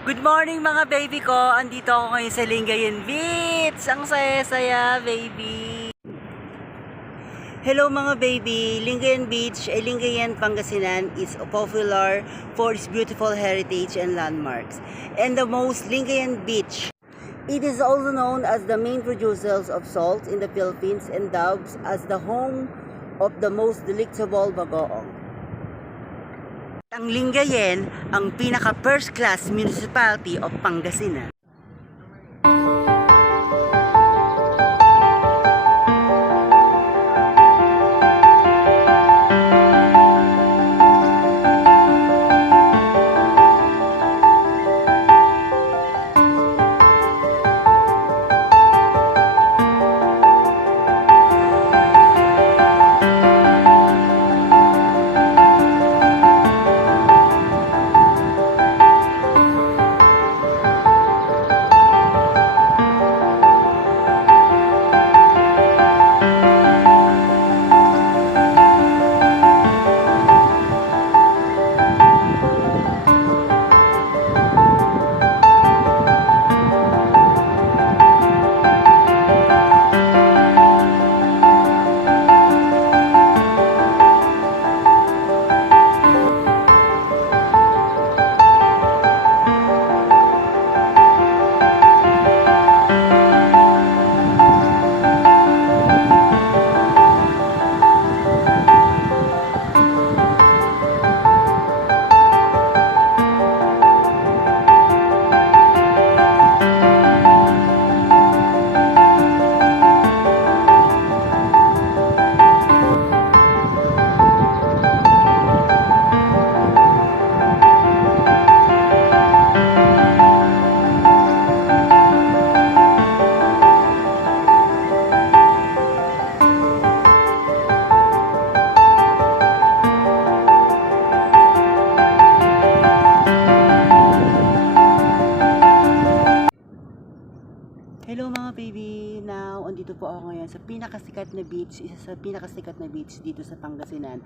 Good morning mga baby ko! Andito ako ngayon sa Lingayen Beach! Ang saya-saya, baby! Hello mga baby! Lingayen Beach, Lingayen, Pangasinan is popular for its beautiful heritage and landmarks. And the most Lingayen Beach. It is also known as the main producers of salt in the Philippines and dubbed as the home of the most delectable bagoong. Ang Lingayen ang pinaka first class municipality of Pangasinan. Hello mga baby! Now, andito po ako ngayon sa pinakasikat na beach, isa sa pinakasikat na beach dito sa Pangasinan.